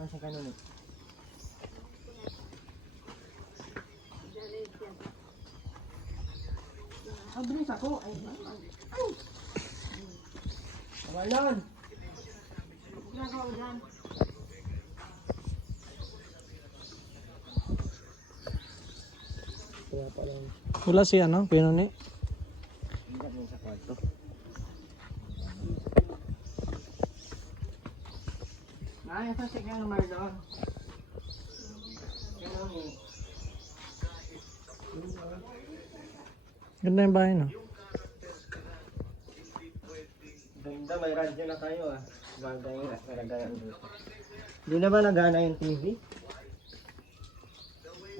Nasa kanon eh. Ang bilis ako. Ay. Kawalan. Ginagawa ko dyan. Kaya pa lang. Wala si ano, Pinoni. Hindi mo sa kwarto. Ay, ito si Kang Marlon. Kanon eh. Ganda yung bahay, no? Ganda, may radyo na kayo ah. Bagay nga, karagayan dito. Hindi na ba nagana yung TV?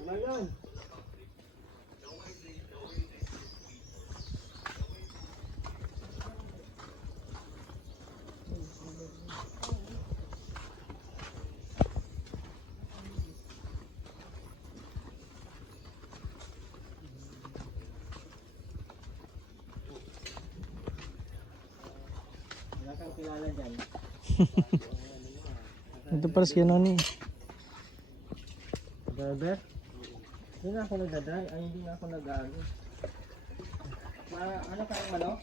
Ano yun? Wala kang kilala dyan. Ito para si Pinoni. Driver? Hindi na ako nagdadrive. Ay, hindi na ako nag-ano. Ano kayong manok?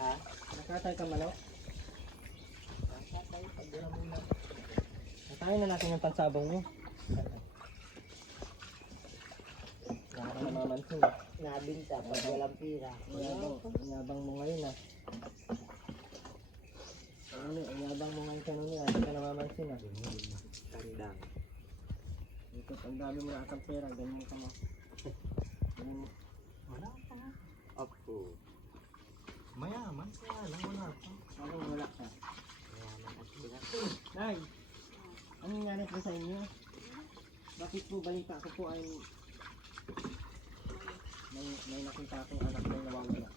Ha? Nakatay ka manok? Nakatay, pagdira muna. Natayin na natin yung pansabong mo. Baka ka namamansin eh. Nabinta pag walang pira. Yabang mo ngayon ah. Ano, yabang mo ngayon kanuni ah. Hindi ka namamansin ah. Tandang. Ito, ang dami mo na atang pera. Ganyan ka mo. Ganyan mo. Wala pa. Opo. Mayaman. Kaya lang wala pa. Ano, wala ka. Mayaman at pira. Nay, anong nangyari po sa inyo? Bakit po balita ko po ay may nakita akong anak na nawawala.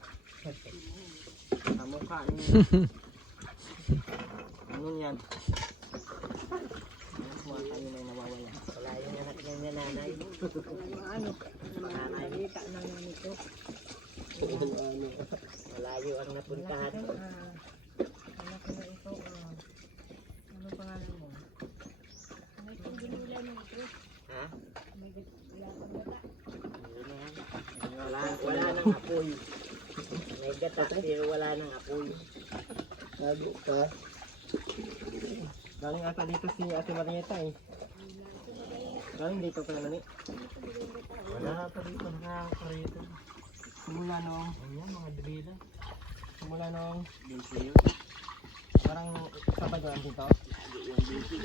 Sa mukha niyo. Ano yan? Mukha tayo na nawawala. Wala yung anak niya na nanay. Ano? Nanay. Balita na lang ito. Malayo ang napuntahan. Anak ko na ito. Ano pangalan mo? Ha? Wala nang apoy. May gata pero wala nang apoy. Lago ka. Galing ata dito si Ate Marieta eh. Galing dito ka naman eh. Wala pa dito nakakakarito. Simula nung, Ayan mga debila. simula nung, Dito yun. parang Sabado dito. Yung dito.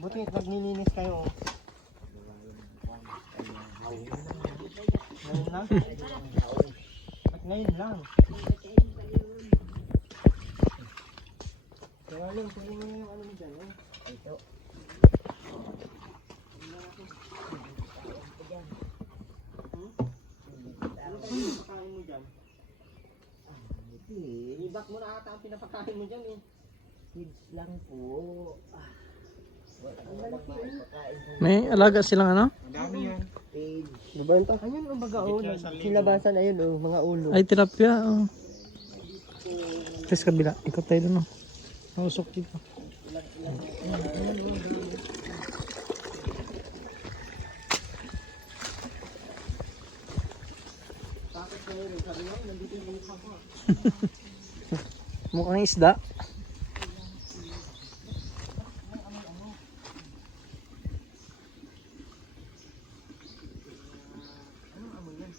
Buti maglilinis kayo. Ngayon lang? At ngayon lang? Kaya lang, pwede mo yung ano mo dyan eh. Ito. Ano pa yung pinapakain mo dyan? Kids Ibak mo na ata ang pinapakain mo dyan eh. lang po. Wala nang pagkain po. May alaga silang ano? Ang dami yan. Page. Diba ito? Ayun ang baga oh. Silabasan ayun oh, mga ulo. Ay, tilapia. Oh. Tapos kabila. Ikot tayo doon. Oh. Nausok dito. Bakit kayo rin? Sabi mo, nandito yung mukha ko. Mukhang isda. Anong amoy yan?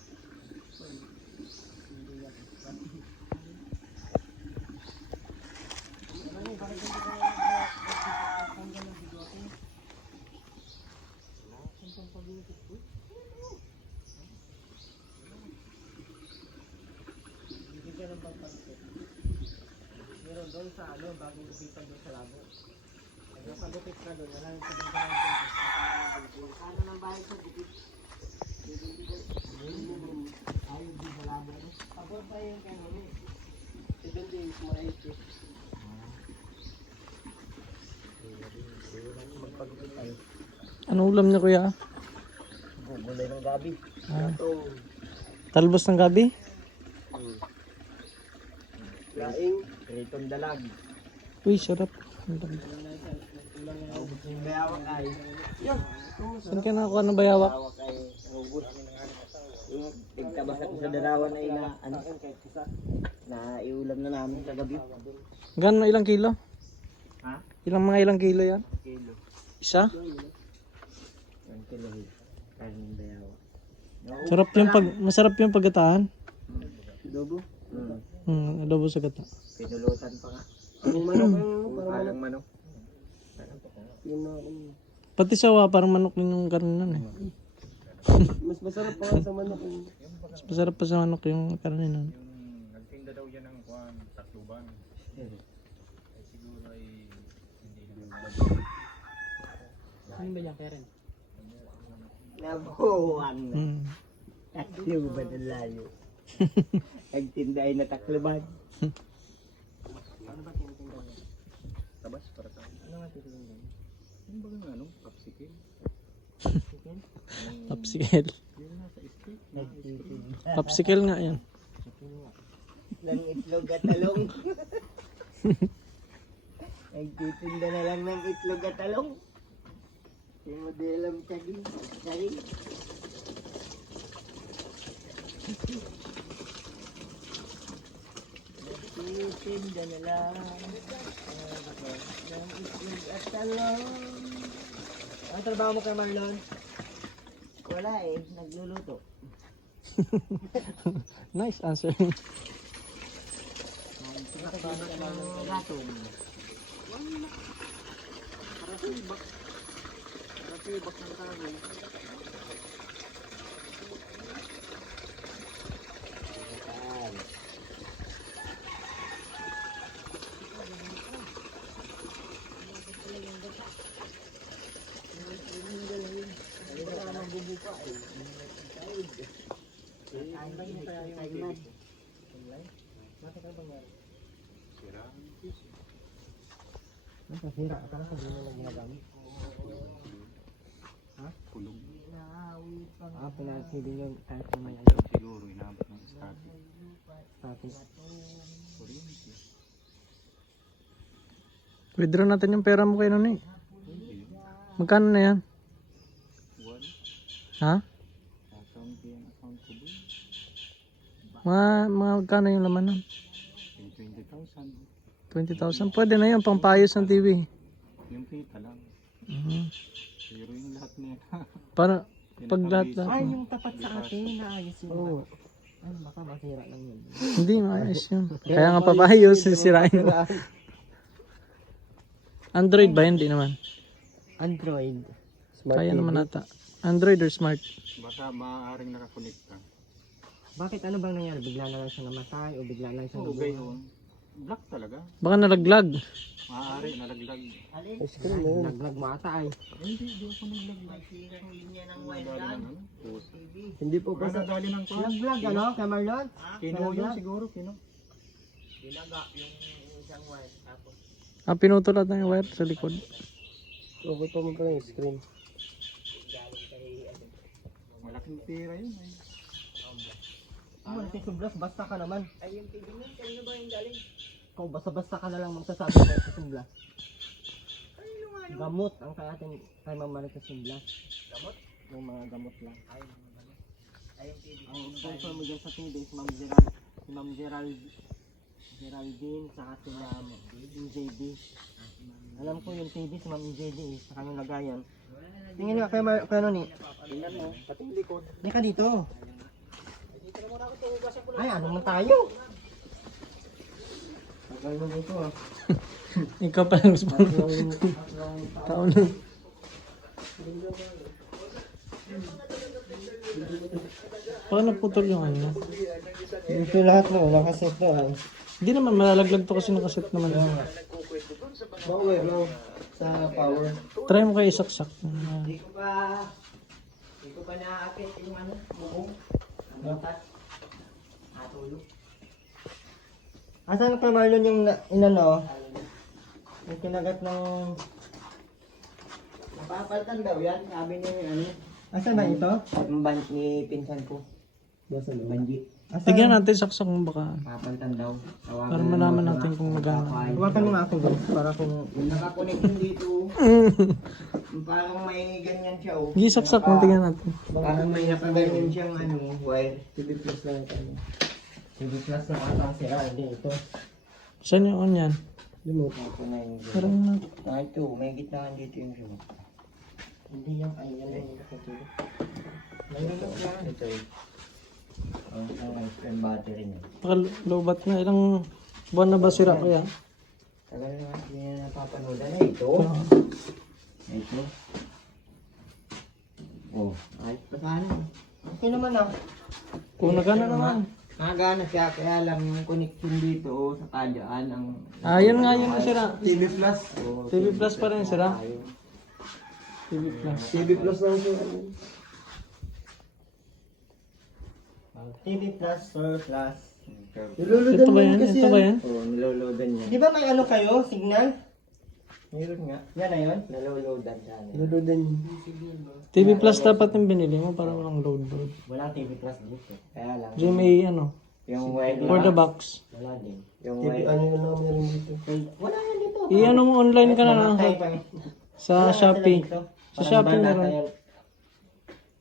Bakit hindi ka tanggal ng bigote? Saan pag-iikot ko? Hindi ka ng pagpagkit. Pero doon sa ano, bagong gupitan doon sa labo. Pag napagupit ka doon, wala yung pagkakaroon doon. Sana ng bahay sa bukit. Ayaw di sa labo. Pagod pa yung kaya ni. Si Don James, maayos eh. Magpagupit tayo. Anong ulam niya, kuya? Gulay ng gabi. Ah, Ito. talbos ng gabi? Laing. Ritong dalag. Uy, sarap. Naubos yung bayawak ay. Saan ka nakakuha ng bayawak? Bayawak ay naubos. Yung tigtabas ako sa darawan ay na iulam na namin kagabi. Gano'n ilang kilo? Ha? Ilang kilo yan? Kilo. Isa? 1 kilo. Kanin bayawak. Sarap yung masarap yung paggataan. Adobo? Adobo sa gata. Pinulutan pa nga. Ang manok Alang manok. Pati sawa, parang manok din yung karne nun eh. mas masarap pa nga sa manok. Mas masarap pa sa manok yung karne nun. Nagtinda daw yan ng kuhan, Tacloban. Ay siguro ay hindi naman. Ano ba yan, Karen? Nabuwang na. Takluban ang layo. Nagtinda ay natakluban. Ano ba tinitingnan niya? Tabas para tayo. Ano nga tinitingnan niya? Ano ba nga ano? Popsicle? Chicken? Popsicle. Yung nasa street. Popsicle nga yan. Ng itlog at talong. Nagtitinda na lang ng itlog at talong. Yung modelang saging. Saging. Nagtitinda na lang ng itlog at talong. Ano trabaho mo kay Marlon? Wala eh, nagluluto. Nice answer. Nagtitinda ka lang ng gatong. Nasira, akala ko di mo lang ginagamit. Kulong. Pinasili yung kahit na may Siguro inabot ng static. status. Kuryente. Withdraw natin yung pera mo kay Noni. Magkano na yan? One. Ha? Account yung account ko doon. Magkano yung laman nun? Yung 20,000. 20,000? Pwede na yun, pampayos ng TV. Yung kita lang. Pero yung lahat niya. Para, pag lahat. Ay, yung tapat sa atin, naayos yun. Oo. Ay, baka masira lang yun. Hindi, maayos yun. Kaya nga papayos, sisirain mo. Android ba? Hindi naman. Android. Kaya naman ata. Android or smart? Baka maaaring nakakonekta. Bakit ano bang nangyari? Bigla na lang siya namatay o bigla na lang siya Oo, nabuhay? gayon. Black talaga. Baka nalaglag. Maaari, nalaglag. Naglag mo ata ay. Hindi, di ako naglaglag. Nadali ng ano? Pusa. Hindi po Baka nadali ng kuha. Naglag ano? Kay Marlon? Kino yun siguro, kino. Pinutol natin yung wire sa likod. Okay pa mo pa yung screen. Malaking pera yun. Ay. Malaking sublas, basta ka naman. Ay, yung TV mo, kanino ba yung galing? Ikaw, basta-basta ka na lang magsasabi ng sublas. Gamot ang kay atin, kay Ma'am Maricas sublas. Gamot? Yung mga gamot lang. Ang sponsor mo dyan sa TV, si Ma'am Geraldine, saka si Ma'am JD. Alam ko yung TV si Ma'am JD, saka yung lagayan. Tingin nga kay ano ni? Tingnan mo, pati yung likod. Hindi ka dito. Ay, ano man tayo? Tagal na dito ah. Ikaw pa lang sponsor. Taon na. Paano putol yung ano? Dito lahat mo, nakaset na ah. Hindi naman, malalaglag to kasi nakaset naman. Power no? Sa power. Try mo kayo isaksak. Hindi ko pa naakit yung ano, bubong. Ang batas. Atulog. Asan ka Marlon yung inano? Yung kinagat ng... Napapalitan daw yan, sabi ni ano. Asan ba ito? Yung ban ni pinsan ko. Basta Banji. Tignan natin saksak mo baka. Papalitan daw. Tawagan Para ng malaman boss natin na kung magkano. magpapaayos. Hawakan mo nga ako bro, para kung... Yung nakakonect yun dito. Parang may ganyan siya oh. Sige, saksak mo. Tignan natin. Parang may nakaganyan siyang ano, wire. TV plus lang ito. TV plus na atang sira, hindi ito. Saan yung on yan? Remote. Ito na yung Parang ito, may gitnaan dito yung remote. Hindi yan, ay yan yung nakatulog. May remote yan. Ito eh. Ang battery niya. low-bat na. Ilang buwan na ba sira kaya? Tagal na nga, hindi na napapanood. Ano ito? Ito. Oh, ayos pa sana. Okay naman ah. Kung nagana naman. Nagana siya, kaya lang yung connection dito oh, sa kadyaan ang... Ah, yun nga yun na sira. TV plus. Oh, TV Plus pa rin sira. TV Plus. TV plus lang siya. TV plus, Sir plus. Niluludan Ito mo ba yun yan? kasi Ito ba yan. yan? Oh, niloloadan niya. Di ba may ano kayo, signal? Meron nga. Yan na yun. Niloloadan siya. Niluludan yun. TV Plus dapat yung binili mo para walang load. Walang TV plus dito. Kaya lang. GMA ano? Yung wire For the box. wala din. Yung TV, wire. ano yun lang meron dito? Wala yan dito. I-ano mo online ka na lang Mamatay pa. sa Wala Shopee. sila dito. Sa Parang Shopee banda meron. tayo.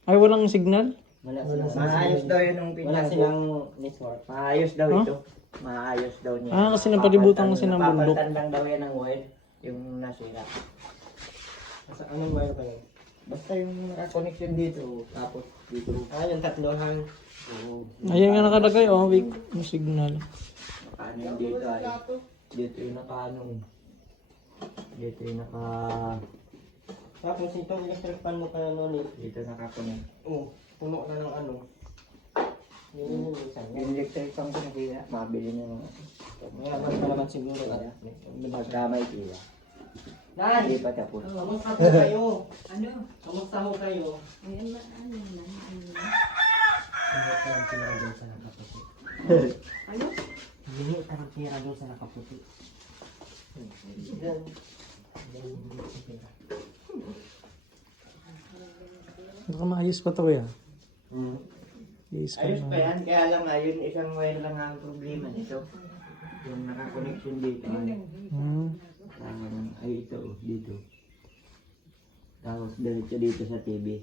Ay, walang signal? Wala Maayos daw yun yung Wala pinag- silang network. Maayos daw Huh? ito. Maayos daw niya. Ah, kasi napalibutan kasi ng bundok. Napapalitan lang daw yan ng wire. Yung nasira. Sa anong wire pa yun? Basta yung naka-connection dito. Tapos dito. Ah, yung tatlohan. Oo. Ayan nga nakalagay, oh, weak yung signal. Nakaano yung dito ay. Dito yung nakaano. Dito yung naka... Tapos ito, electric fan mo kaya noon eh. Dito naka-connect. Oo, puno na ng ano. Yun yung minsan. Yung electric pang pinakira. Mabili na mga. Mayaman pa naman siguro. Pagka may kila. Nay! Hindi pa tapos. Kamusta po kayo? Ano? Kamusta ho kayo? Ayan na, ano naman, ano na. Hindi tarang sira doon sa nakaputi. Ano? Hindi tarang sira doon sa nakaputi. Baka maayos pa to ya. Ayos pa Ayos na. pa yan. Kaya lang nga, yun isang wire lang ang problema nito. Yung naka-connection dito. Hmm. Ay ito, dito. Tapos diretso dito sa TV.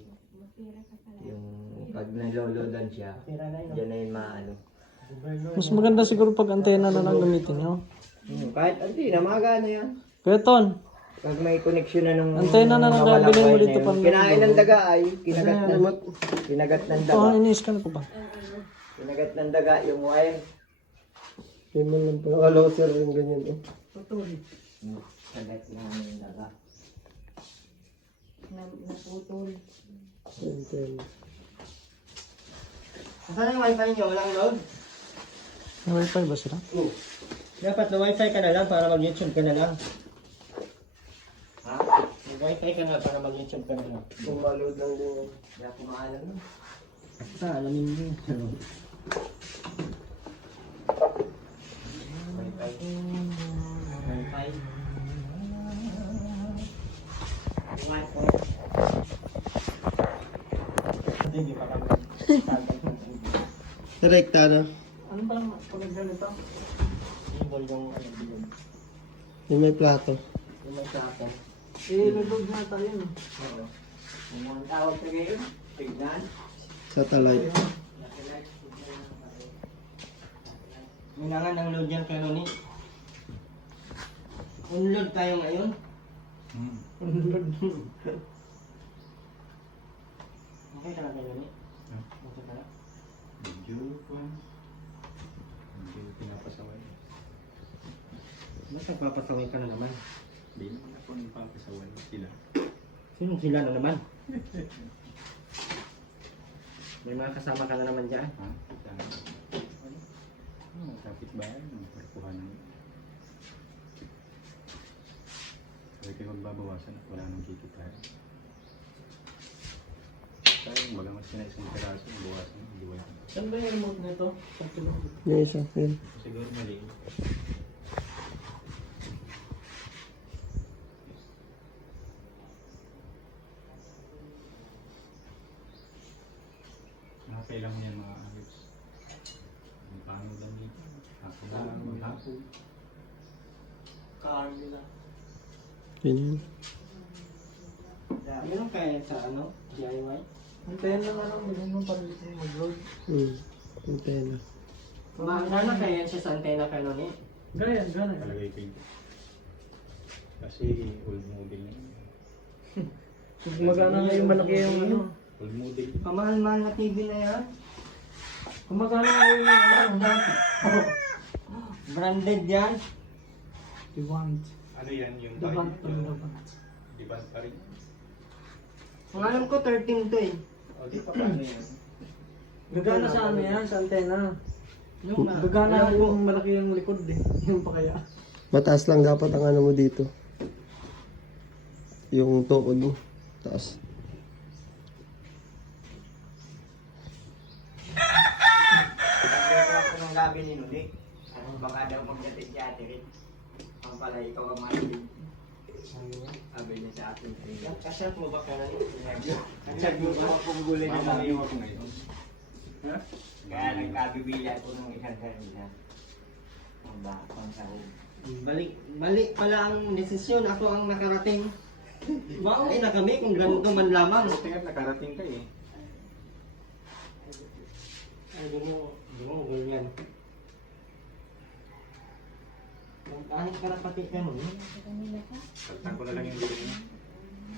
Yung pag naloloadan siya, Sira na yun. dyan na yun maano. Mas maganda siguro pag antena na lang gamitin nyo. Kahit na magana yan. Kuya Ton, Pag may connection na nung antena na lang mawalang gabilin mo wire dito na pang yun. Kinain ng daga ay, kinagat ng daga. oh, ini-scan ko pa. Kinagat ng daga yung wire. Hindi mo lang pala. Alam ko sir yung ganyan eh. Kagat na yung daga. Naputol. Saan ang wifi nyo? Walang load? May wifi ba sila? Oo. Dapat na wifi ka na lang para mag-YouTube ka na lang. Ha? Mag-wifi ka na para mag-YouTube ka na lang. Kung ma-load lang din yan. Kaya ko maalam no? Basta alamin mo. Wifi. Wifi. Wifi. Hindi pa kami. Direkta na. Ano ba lang connection nito? Ibol yung ano bilog. Yung may plato. Yung may plato. I-load na tayo. Oo. Yung mga tawag sa ngayon, tignan. Satellite. Kailangan ng load yan kay Noni. Unload tayo ngayon. Okay ka na kay Noni? Okay ka na? Medyo po. Medyo pinapasaway. Basta papasaway ka na naman. Hindi naman ako nang papasaway sila. Sino sila na naman? May mga kasama ka na naman dyan. Ha? Ano? Ano? Kapit bahay. Magparkuhan ng... Kaya kayo magbabawasan at wala nang kikita. Tayo, magamas na isang peraso, bawasan, diwayan. Saan ba yung remote nito? Yung isa, yun. Siguro mali. Nakakailang yan mga ayos. car nila. Ganyan. Meron kaya sa ano, DIY? Antayin lang ano, bilhin mo para dito mag-load. Antena. Maana kaya siya sa antena kayo ni? Ganyan. Talagay ko yun. Kasi old model na yun. Magana nga yung malaki yung ano. Old model. Pamahal-mahal na TV na yan. Kumagana nga yung ano. Branded yan. You want. Ano yan yung The band yung the band. di ba pa rin? Ang alam ko 13 to eh. O di pa paano yan? Gagana sa ano yan, sa antena. Yung Gagana yung malaki yung likod eh. Yung pa kaya. Mataas lang dapat ang ano mo dito. Yung tukod mo. Taas. Nagagawa ko ng gabi ni Nunik. Baka daw magdating si Ate Rin. Ang pala ikaw ang mahilig. Sabi niya sa akin. Kasyat mo ba ka na niya? Kasyat mo ba kung gulay na Mamaliw tayo? ako ngayon. Ha? Kaya nagkabibilan ko ng isang kanina. Ang bakang sahog. Balik pala ang desisyon. Ako ang nakarating. Wow, na kami kung ganito man lamang. Tingnan nakarating ka eh. Ay, di mo, ganyan. Kahit ka na pati ka mo. Saltan ko na lang yung bilhin mo.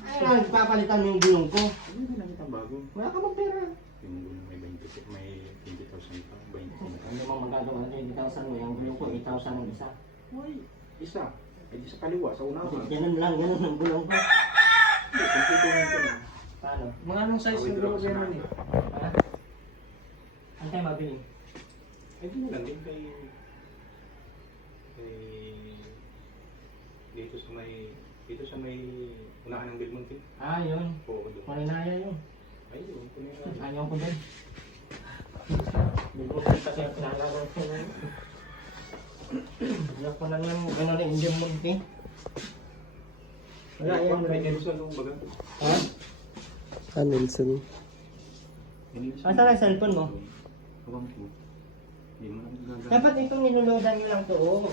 Ay, nagpapalitan mo yung gulong ko. Ano na lang itang bago? Wala ka bang pera? Yung gulong may 20,000 pa. 20 na. Ano mang magagawa natin 8,000 mo, yung gulong ko 8,000 ang isa. Uy, isa. Ay di sa kaliwa, sa unahan. Ganun lang, ganun ang gulong ko. Hindi, kumputuhin ko na. Paano? Mga anong size ng Withdraw gulong sa yan eh? Ha? Ang tayo mabili. Ay di na lang din kay dito sa may unahan ng Belmonte. Ah, yun. Oo, doon. Malinaya yun. Ay, yun. Kunin na. Ayaw ko din. Hindi ko kasi nalaro ko na yun. Ayaw ko lang yung gano'n na Indian Monte. Wala yan. May Nelson nung baga. Ha? Nelson. Asa na yung cellphone mo? Awang ko. Hindi mo lang gagawin. Dapat itong niluloadan nyo lang to. Oh.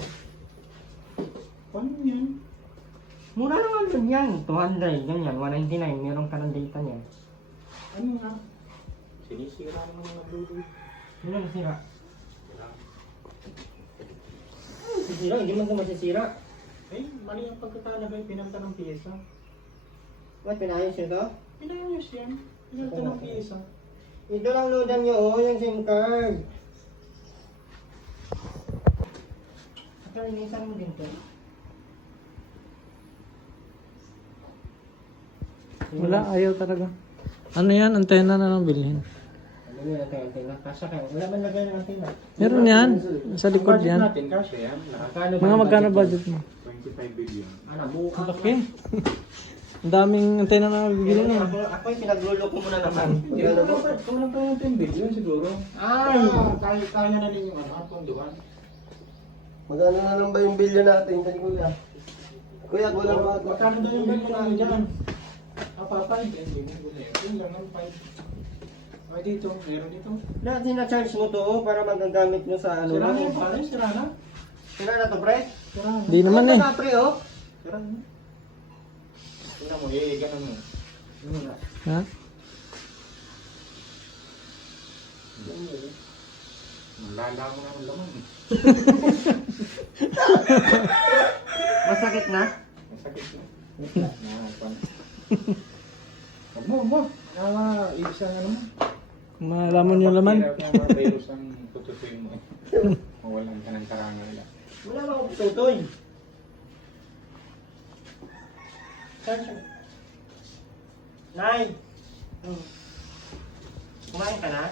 Paano yan? Mura naman din yan. 200, ganyan. 199. Meron ka ng data niya. Ano nga? Sinisira naman yung upload. Yun ang sira. Sisira? Hindi man ito masisira. Eh, mali ang pagkakalagay. Pinalta ng piyesa. Ba't pinayos nyo to? Pinayos yan. Pinalta ng piyesa. Ito lang loadan nyo. Oh, yung SIM card. Kalinisan mo din to. Wala, ayaw talaga. Ano yan? Antena na lang bilhin. Ano yun natin antena? Kasya kayo. Wala man lagay ng antena. Meron yan. Sa likod Budget yan. natin, kasya yan. Lahat. Kano Mga magkano budget mo? 25 billion. Ano, buka. Ang laki. Ang daming antena na bibili na. Ako yung pinaglulok ko muna naman. Kung lang tayo 10 billion siguro. Ay! Kaya na rin yung ano, at ponduhan. Magkano na lang ba yung billion natin? Kuya. Kuya, kulang ba? Magkano daw yung billion namin dyan? Papay, 10 billion. Yun lang, 5. Ay dito, meron dito. Lahat sinacharge mo to para magagamit mo sa ano Sira lang. na yung pare, sira na. Sira na to, pre? Sira na. Di naman eh. Sira pre, oh. Sira na. Tingnan mo, ganun mo. Yun na. Ha? Malala mo na ang laman. Masakit na? Masakit na. Huwag mo. Isa na naman. Malaman yung laman. Hirap ng mga virus ang tututuin mo. Mawalan ka ng karangal nila. Wala ba akong tutoy? Nay! Kumain ka na?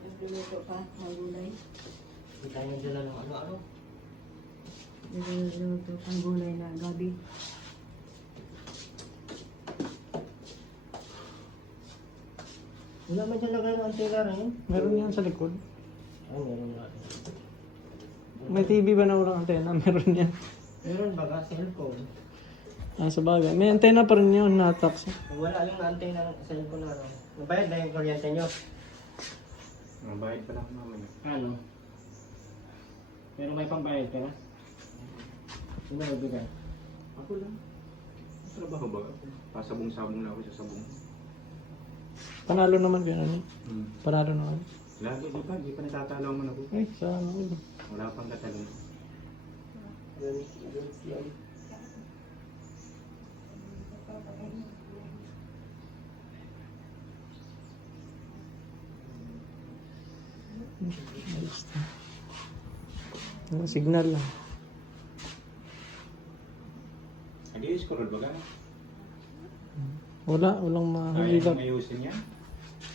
Nagluluto pa, magulay. Hindi tayo nagdala ng ano-ano. Nagluluto pang gulay na gabi. Wala man dyan lagay ng antena rin. Meron yan sa likod. Ay, meron nga. May TV ba na walang antena? Meron yan. Meron ba ka? Cellphone. Ah, sa bagay. May antena pa rin yun, natax. Kung wala yung antena ng cellphone na ano. Mabayad na yung kuryente nyo. Mabayad pa lang naman. Ano? Pero may pambayad ka na? Sino magbigay? Ako lang. Trabaho ba? Pasabong-sabong na ako sa sabong. Panalo naman kayo ano? Panalo naman. Lagi, di pa natatalaw man ako. Ay, sa ano? Wala pang katalong. Signal lang. Nag-iis ko rin ba ka? Walang Ayaw mahilap. may ayusin yan.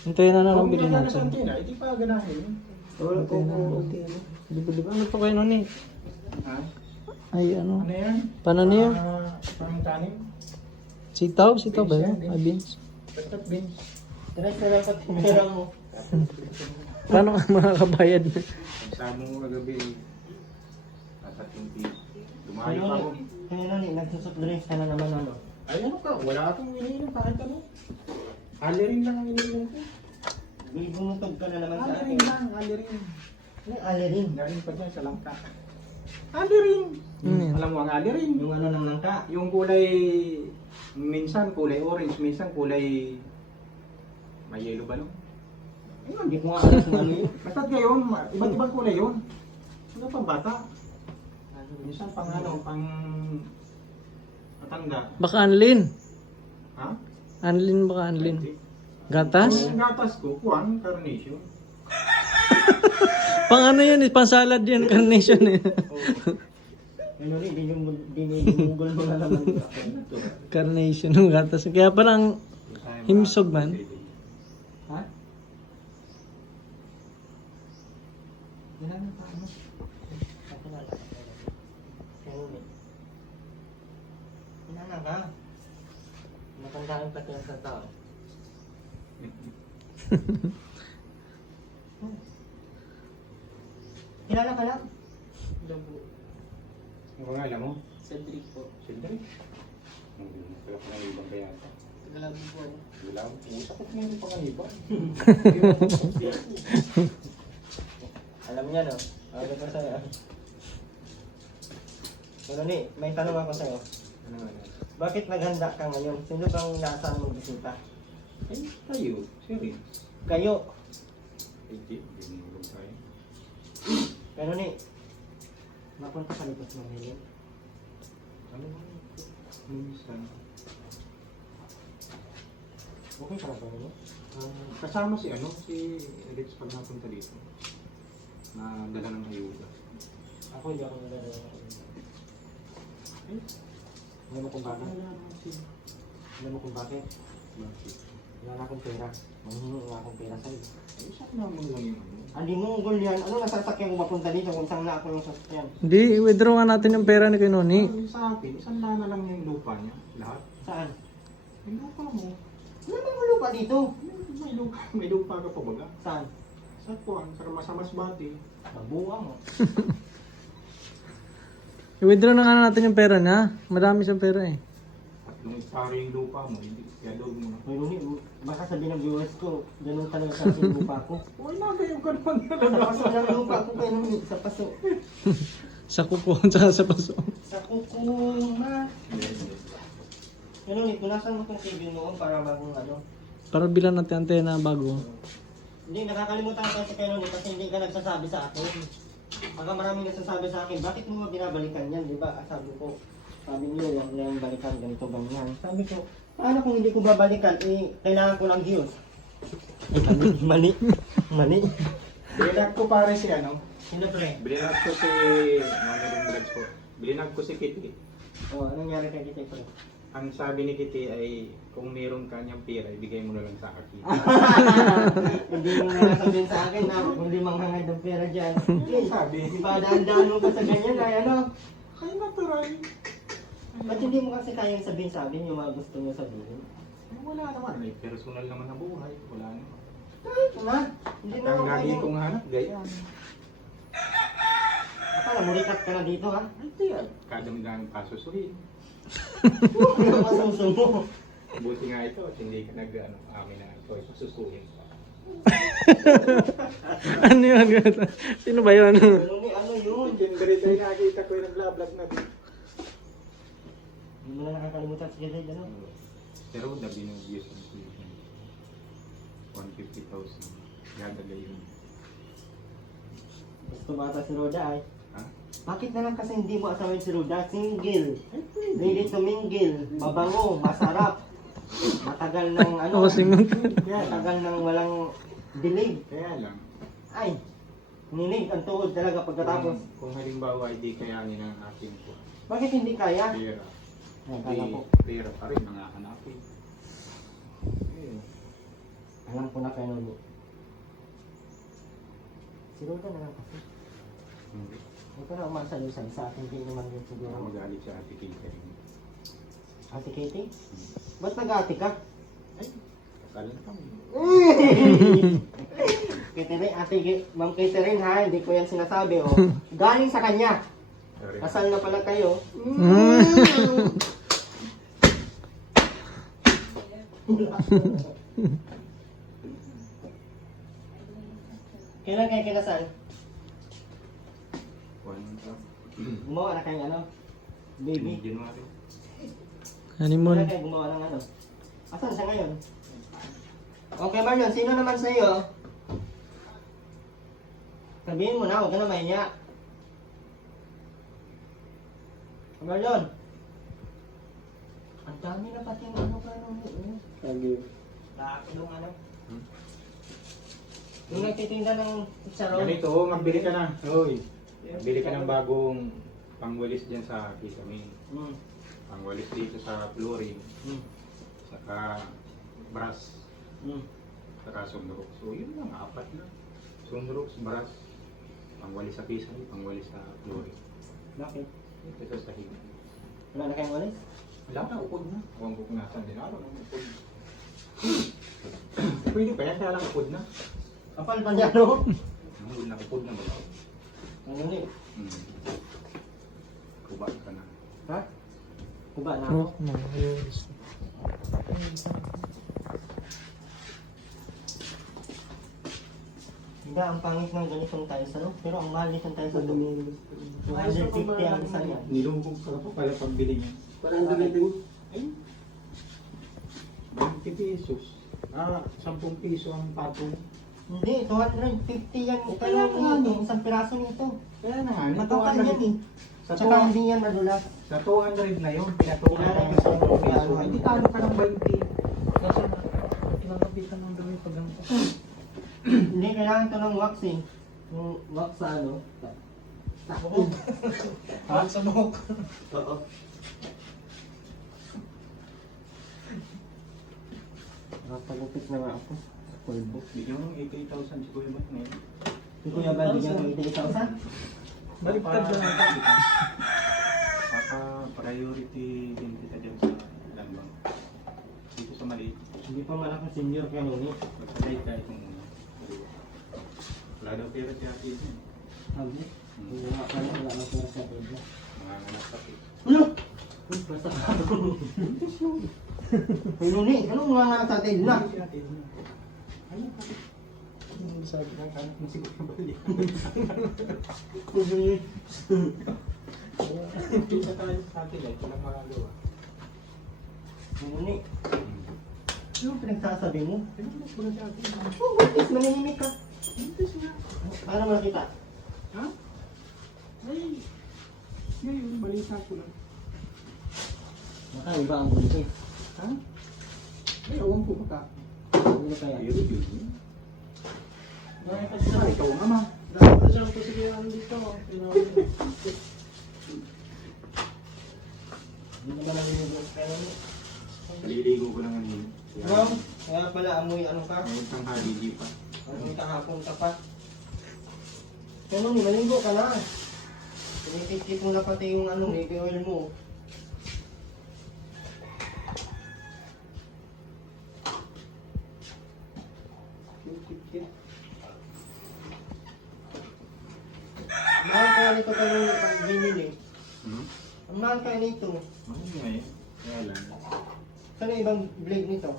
Hintayin na lang Kung bilhin wala na natin. sa antena, hindi pa ganahin yun. Wala ko Di ba ano pa kayo nun eh? Ha? Ay ano? Ano yan? Paano niyo? Pang tanim? Sitaw ba yun? Beans yan, Ay, beans. Basta beans. Tara sa dapat pera mo. Paano ka makakabayad? Pagsamo mo kagabi, tatat yung tea. Tumayo pa ako. Kaya nani, nagsusupdrinks ka na naman ano. Ay ano ka, wala akong iniinom kahit ano. Alirin lang ang iniinom ko. Bumutog ka na naman sa akin. Alirin lang, alirin. Ano yung alirin? Galing pa dyan sa langka. Alirin! Ano yan? Alam mo ang alirin? Yung ano ng langka. Yung kulay, minsan kulay orange, minsan kulay may yellow ba no? Ayun, hindi ko nga alam kung ano yun. Basta't ngayon, iba't ibang kulay yun. Ano pang bata? Minsan pang ano, pang matanda. Baka anlin. Ha? Anlin baka anlin. Hindi. Gatas? Ang gatas ko, kuwang carnation. Pang ano yan eh, pang salad yan, carnation eh. Ano rin, dinigugol mo na naman. Carnation ng gatas. Kaya parang himsog man. Ha? Yan na pa ano? Yan ka. Matandaan pati ang sa tao. Kilala ka lang? Labo. Yung mga alam mo? Cedric po. Siyempre. Hindi mo pala pa ng ibang kaya. Tagalabo po ako. Wala mo. Usap ko ngayon pa kanina. Alam niya no? Ano pa sa'yo? Ano ni, may tanong ako sa'yo. Ano? Bakit naghanda ka ngayon? Sino bang nasaan mong bisita? Eh, tayo. Sorry. Kayo. Hindi. Binulog tayo. Ano ni? Mapunta ka dito sa Manila. Ano ba? Minsan. Okay ka na ba niyo? Kasama si ano, si Rich pag napunta dito. Na dala ng ayuda. Ako hindi ako nagdadala ng ayuda. Eh, Alam mo kung bakit? Alam mo kung bakit? bakit? Wala na akong pera. Manghingi nga akong pera sa'yo. Ay, saan naman lang yung ano? Hindi mo ungol yan. Ano nasasakyan ko mapunta dito kung saan na ako yung sasakyan? Hindi, withdraw nga natin yung pera ni Kinoni. Sa akin, isang daan na lang yung lupa niya. Lahat. Saan? Yung lupa mo. Wala bang lupa dito? May lupa ka pa baga? Saan? Sa kuwan, sa Masbate. Mabuha mo. I-withdraw na nga natin yung pera niya. Madami siyang pera eh. At nung pare yung lupa mo, hindi. Kaya loob mo na. May nuni, baka sabihin ng viewers ko, ganun talaga sa akin yung lupa ko. Uy, nagayong ka naman Sa talaga. paso ng lupa ko kay nuni, sa paso. Sa kuko, tsaka sa paso. Sa kukuma. Nuni, punasan mo itong TV noon para maging ano. Para bilan natin antena bago. Hindi, nakakalimutan ko sa kay nuni kasi hindi ka nagsasabi sa akin. Baka maraming nagsasabi sa akin, bakit mo binabalikan yan, di ba? Sabi ko, sabi niyo, yung balikan ganito ganyan. Sabi ko, paano kung hindi ko babalikan, eh, kailangan ko ng views. Mani. Mani. Bilinag ko pare si ano. Sino pre? Bilinag ko si... Ano vlogs ko? Bilinag ko si Kitty. O, anong nangyari kay Kitty pre? Ang sabi ni Kitty ay, kung meron kanyang pera, ibigay mo na lang sa akin. Hindi mo na sabihin sa akin na hindi manghangad ng pera dyan. Sabi. Di ba, daan-daan mo pa sa ganyan ay ano? Ay, natural. Ba't hindi mo kasi kayang sabihin yung mga gusto mo sabihin? Eh, wala naman. May personal naman na buhay. Wala naman. Kahit na. Hindi na Ang ako lagi kayang... kong hanap, ganyan. Akala, murikat ka na dito ha? Hindi yan. Kadamdaang pasusuhin. Ano ka susumo? Buti nga ito at hindi ka amin na ito ay pasusuhin. Ano yun? Sino ba yun? Ano yun? Yung ganito yung nakita ko yung nagla-vlog na dito. Hindi mo na nakakalimutan si Jade, ano? Pero the binubiyos ang tuition. 150,000. Gagagay yun. Gusto bata si Roda ay. Ha? Bakit na lang kasi hindi mo asawin si Roda? Single. Ready to mingle. Mabango, masarap. Matagal ng ano. Ako singot. Matagal ng walang dilig. Kaya lang. Ay, ninig ang tuhod talaga pagkatapos. Kung halimbawa hindi kayanin ang ating po. Bakit hindi kaya? Pera. Ay, kala Hindi, ko. pera pa rin ang hahanapin. Eh, Alam ko na kayo Noni. Si Roda na lang kasi. hindi. Huwag ko na umasalusan sa akin. Hindi naman yun Baka siguro. magalit sa ate catering. Ate Katie? Ba't nag-ate ka? Ay, akala na kami. Catering, Ma'am Catering ha, hindi ko yan sinasabi oh. Galing sa kanya. Sorry. Kasal na pala kayo. Kailan kayo kinasal? Gumawa na kayong ano? Baby. January. Honeymoon. Kailan kayo gumawa ng ano? Asan siya ngayon? Okay Marlon, sino naman sa iyo? Sabihin mo na, huwag ka na mahinya. Marlon. Ang dami na pati ng ano ka nung Sabi. yung ano. Hmm? Yung nagtitinda ng charon. Ganito, magbili ka na. Hoy. Magbili ka ng bagong pangwalis dyan sa kisame. Hmm. Pangwalis dito sa flooring. Hmm. Saka brass. Hmm. Saka sunrook. So yun lang, 4 na. Sunrook, brass. Pangwalis sa kisame, pangwalis sa flooring. Bakit? Ito sa higa. Wala na kayong walis? Wala na, upod na. Huwag ko kung nasan din. Ano, upod. Pwede pa yan, kaya lang upod na. Kapal pa niya, no? Upod na, upod na. Wala. Ano ni? Kuba ka na. Ha? Kuba na ako. Oh, no, ayos. Hindi, ang pangit ng ganitong tiles, ano? Pero ang mahal nitong tiles, ano? 250 ang isa niya. Nilubog ka pa pala pagbili niya. Parang dumiting. Ay, 20 pesos. 10 piso ang patong. Hindi, 250 yan. Okay Kaya lang nga, nito, no? isang piraso nito. Kaya na nga, Makapal yan eh. Sa Tsaka hindi yan madulas. Sa 200 na yun, pinatukan Kailangan ng gusto 10 mo piso. ano. Hindi talo ka ng 20. Kasi kinakapitan ng dumi pag ang Hindi, kailangan ito ng wax eh. Yung wax sa ano? Buhok. Ha? Sa buhok. Oo. Nakapagupit na nga ako. Pulbo. Bigyan mo ng 88,000 si Kuya Bat ngayon. Si Kuya Bal, bigyan ko 88,000. Baliktad na lang kita. Priority din kita dyan sa Lambang. Dito sa maliit. Hindi pa man ako senior kaya nuni. Magsabay kahit kung una. Wala daw pera si Ate dyan. Sabi? Hindi nga pala wala na pera sa beda. Mga anak kasi. Ano? Basta ka. Hey nuni, anong mga nga sa atin na? Si Ate dyan. Ano ka? Sabi ng anak mo si Kuya Bal. Pisa tayo sa atin eh. Walang magagawa. Hey nuni, ano pinagsasabi mo? Pinaglas mo na si Ate. Oh, buntis, maninimik ka. Para makita. Ha? Ay, ngayon, balita ko lang. Baka iba ang buntis. Ha? Ay, awan ko baka. Ano kaya? Ayun, yun. Bakit kasi sa Ikaw nga ma. Dapat ko sige ang dito. Hindi naman ang linis pero Paliligo ko lang ngayon. wow, kaya pala amoy ano ka? Ngayon tanghali, di pa. Amoy kahapon ka pa. Kaya nung maligo ka na. Tinitikip mo na pati yung ano, baby oil mo. Mahal kaya nito kayo nung pag binili. Ang mahal kaya nito. Mahal ngayon. Kaya lang. Saan yung ibang blade nito?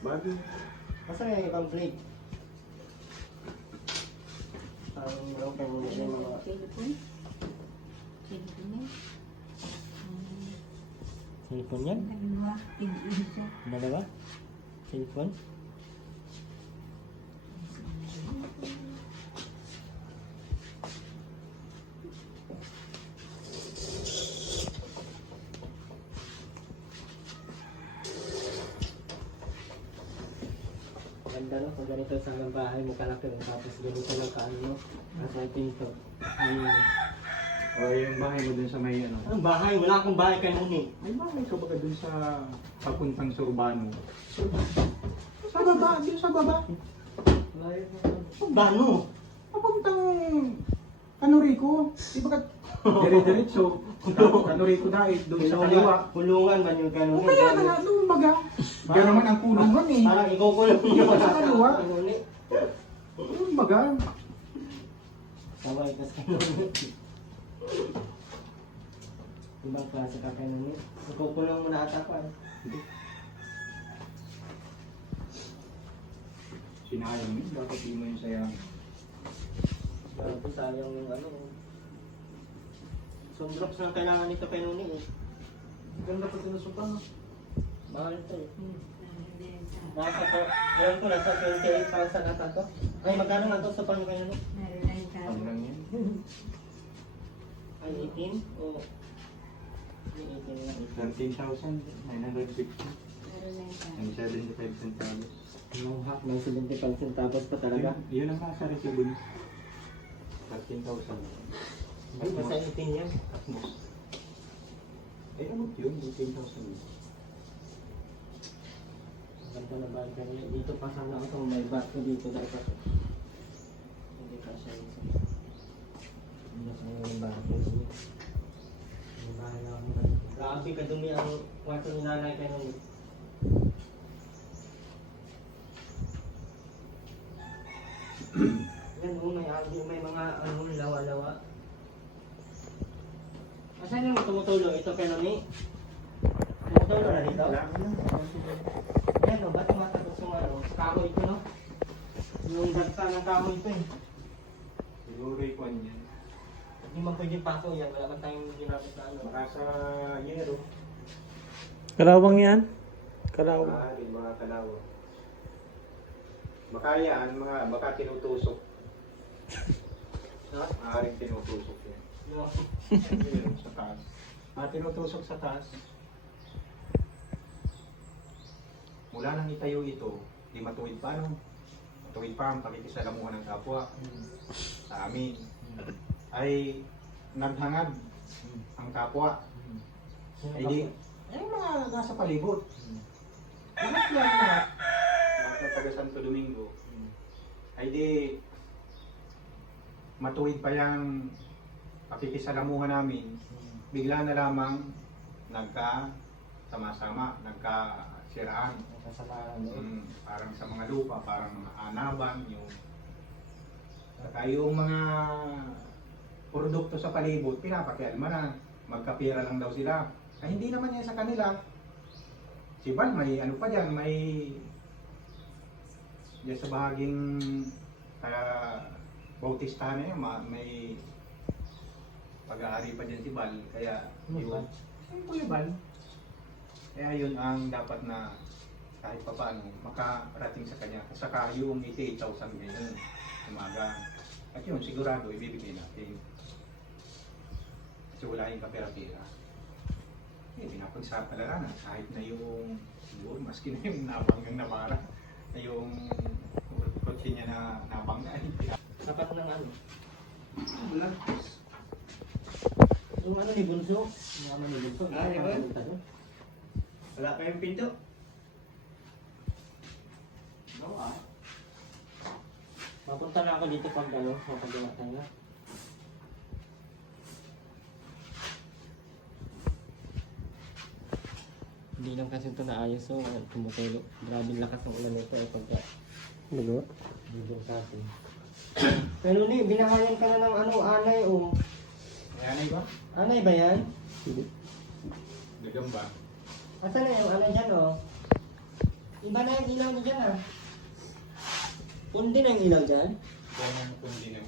Bago. Saan yung ibang blade? Parang wala kayong mga mga... Telephone? Telephone niya? Cellphone yan? Dalawa. Tig-isa. Dalawa? Cellphone? Ganda no? Kung ganito sa mga bahay mo kalaki no? Tapos ganito lang kaano nasa pinto. O yung bahay mo dun sa may ano? Anong bahay? Wala akong bahay kayo eh. May bahay ka ba dun sa papuntang Surbano? Sa baba, dun sa baba. Bano? Papuntang Canorico. Di ba ka? Dire-diretso. Canorico dahil dun sa kaliwa. Kulungan man yung O kanon. kaya na, doon baga. Diyan naman ang kulungan eh. Parang ikukulong Di ba sa kaliwa? Kanon eh. Doon baga. Sabay kas kanon. Ibang klase ka kanon eh. Ikukulong mo na ata ko eh. Sinayang yun. Bakit di mo yung sayang? Bago sayang yung ano. So drops lang kailangan nito kanon eh. Ganda pa sinusukan. Mahal ito eh. Narelenta. Nasa to, alam ko nasa 28,000 ata to. Ay magkano nga to sa panyo kayo no? Narelenta. Ano lang yan? Ay 18 o ay 18 na 13,960 Narelenta. and 75 centavos. Yung half ng 75 centavos pa talaga. Yun ang nasa resibo niya. 13,000. Ay, basta 18 yan. Atmos. Eh, ano yun? 18,000. Ang ganda na ba kanya? Dito pa sana ako may bat ko dito dahil pa. Hindi ka siya dito. Hindi ka yung bat ko dito. Yung bahay na ako. Grabe kadumi ang kwarto ni nanay kayo nun. Yan o, may mga ano, lawa-lawa. Asan yung tumutulong? Ito kayo ni? Tumutulong na dito? Yan o, ba't tumatagos yung ano? Kahoy ko, no? Yung dagsa ng kahoy ko eh. Siguro ikuan yan. Hindi man pwede paso yan. Wala man tayong ginamit na ano. Baka sa yero. Kalawang yan. Kalawang. Maaaring mga kalawa. Baka yan, baka tinutusok. Ha? Maaaring tinutusok yan. No. Yero sa taas. Tinutusok sa taas. Mula nang itayo ito, di matuwid pa no? Matuwid pa ang pakikisalamuhan ng kapwa sa amin. Ay naghangad ang kapwa. Ay di, yung mga nasa palibot. Lahat yan lahat. Lahat ng taga Santo Domingo. Ay di, matuwid pa yung pakikisalamuhan namin. Bigla na lamang nagka-sama-sama, nagka-siraan. Kasamaan no? Parang sa mga lupa, parang mga anaban, yung saka yung mga produkto sa palibot, pinapakialma na, magkapira lang daw sila. Ay hindi naman yan sa kanila. Si Val, may ano pa dyan, may dyan sa bahaging Bautista na yan, may pag-aari pa dyan si Val, kaya yun, Kuya Val. Kaya yun ang dapat na kahit pa paano makarating sa kanya. Saka yung 88,000 ngayon, umaga. At yun, sigurado ibibigay natin. Kasi wala yung kapera-pera. Eh, pinapagsakalaranan. Kahit na yung, siguro, maski na yung nabanggang nabara, na yung kotse niya na nabangga. Sapat ng ano? Wala. Yung ano ni Bunso? Yung ano ni Bunso? Ah, di ba? Nakakalimutan yun. Wala kayong pinto. Mapunta na ako dito pag ano, mapagawa tayo. Hindi lang kasi ito naayos so tumutulo. Grabe lakas ng ulan nito eh pagka Magawa. dito sa atin. Pero ni, binahayan ka na ng ano, anay o. Ayan ba? Anay ba yan? Nagamba. Asan na yung ano dyan o? Iba na yung ilaw niya dyan ah. Kundi na yung ilaw dyan? Yan ang kundi na.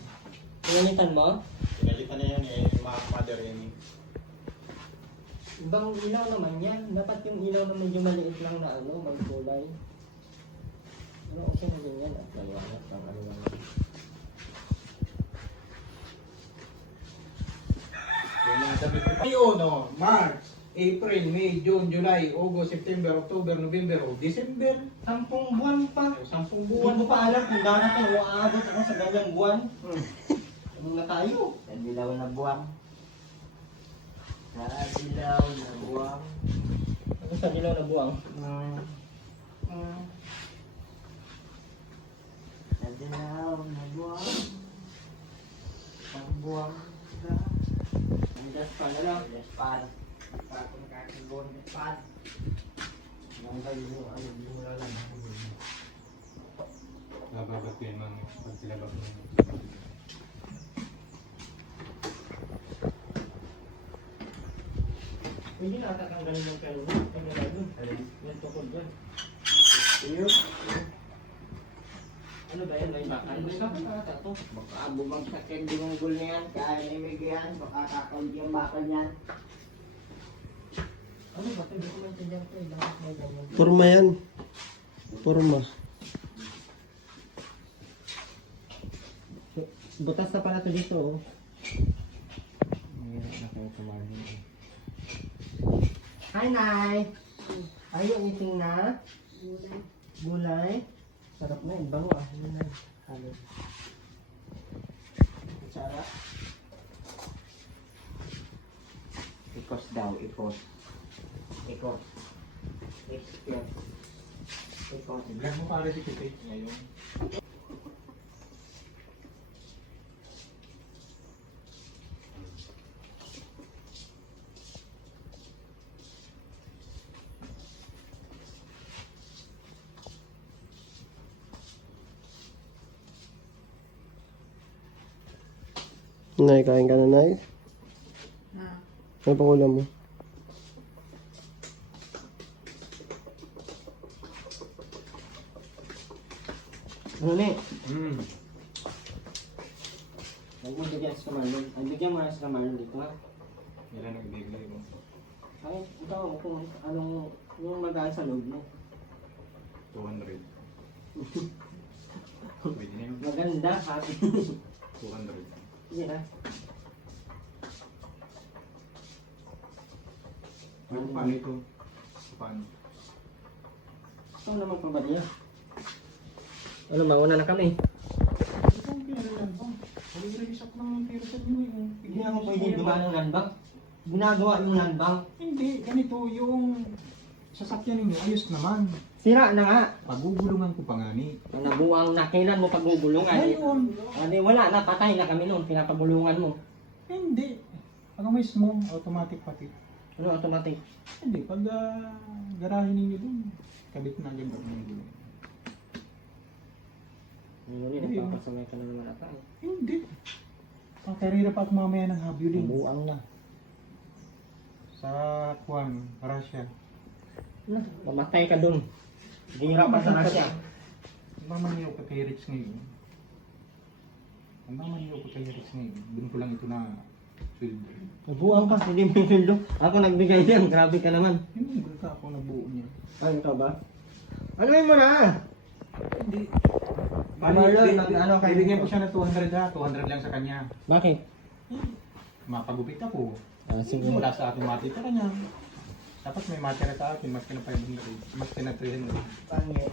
Pinalitan mo? Pinalitan na yan eh, mga mother yan eh. Ibang ilaw naman yan. Dapat yung ilaw na medyo maliit lang na ano, magkulay. Ano, okay na din yan. At maliwanag lang, ano lang. Yung mga damit ko. Ayun, no, March, April, May, June, July, August, September, October, November, December. 10 buwan pa. 10 Buwan buwan mo pa alam kung darating o aabot ako sa ganyang buwan. Ano na tayo? Sa dilaw na buwang. Sa dilaw na buwang. Ano sa dilaw na buwang? Sa dilaw na buwang. Ang buwang ka. Ang gas pa na lang. Yes, pan. Pakong kakibon, yes, pan. Lababat ko yun, man. Pag silabas mo. Hindi na tatanggalin yung pelo mo. Ano na yun? Yan tukod dyan. Iyo. Ano ba yan? May bakal? Basta ka to. Baka bumagsak yung dinunggol na yan. Kaya imig yan. Baka kakaunti ang bakal niyan. Ano ba? Hindi ko maintindihan ko. Bakit may ganyan? Purma yan. Purma. Butas na pala to dito. Oh. Hi, Nay! Are you eating na? Gulay. Gulay? Sarap na. Bango ah. Ano na? Halo. Sarap. Ikos daw, ikos. Ikos. Ikos. Ikos. Vlog mo pare si Kite ngayon. Nay, kain ka na, Nay? Ah, Ano pang ulam mo? Ano ni? Hmm. Huwag mo bigyan sa kamarlon. Ay, bigyan mo na sa kamarlon dito ha. Yan ang nagbibigay mo. Ay, ikaw kung anong yung magaan sa loob mo. 200. Pwede na yun. Maganda, happy. 200. Sige na. Ano paano ito? Paano? Ikaw naman pa ba niya? Ano, mauna na kami. Ito ang pinagalan ba? Pag-release ako ng pera sa inyo yung... Hindi ako pwede gawa ng landbang. Ginagawa yung landbang. Hindi, ganito yung sasakyan ninyo, ayos naman. Sira na nga. Pagugulungan ko pa nga ni. Ang nabuang na kailan mo pagugulungan. Ngayon, Ano, wala na, patay na kami noon. Pinapagulungan mo. hindi. Pag mismo, automatic pati. Ano, automatic? Hindi, pag garahe ninyo dun, kabit na agad ako ng gulong. Ano yun, Hindi. nagpapasamay ka na naman ata. eh. Hindi. Ang karira pa ako mamaya ng habuling. Nabuang na. Sa Kwan, Russia. Ano, mamatay ka dun. Gira pa sa Russia. Mamaniyaw ko kay Rich ngayon. Ang mamaniyaw ko kay Rich ngayon. Doon ko lang ito na silver. Nabuang ka, hindi mo yung ako nagbigay din. Grabe ka naman. Hindi, doon ka ako nabuo niya. Ay, ikaw ba? Ano mo na? Hindi. Marlon, ano kayo? Bibigyan ko siya ng 200 ha. 200 lang sa kanya. Bakit? Mapagupit ako. Ah, sige. Wala sa akin matitira niya. Dapat may matira sa akin, mas na 500, mas na 300. Pangit.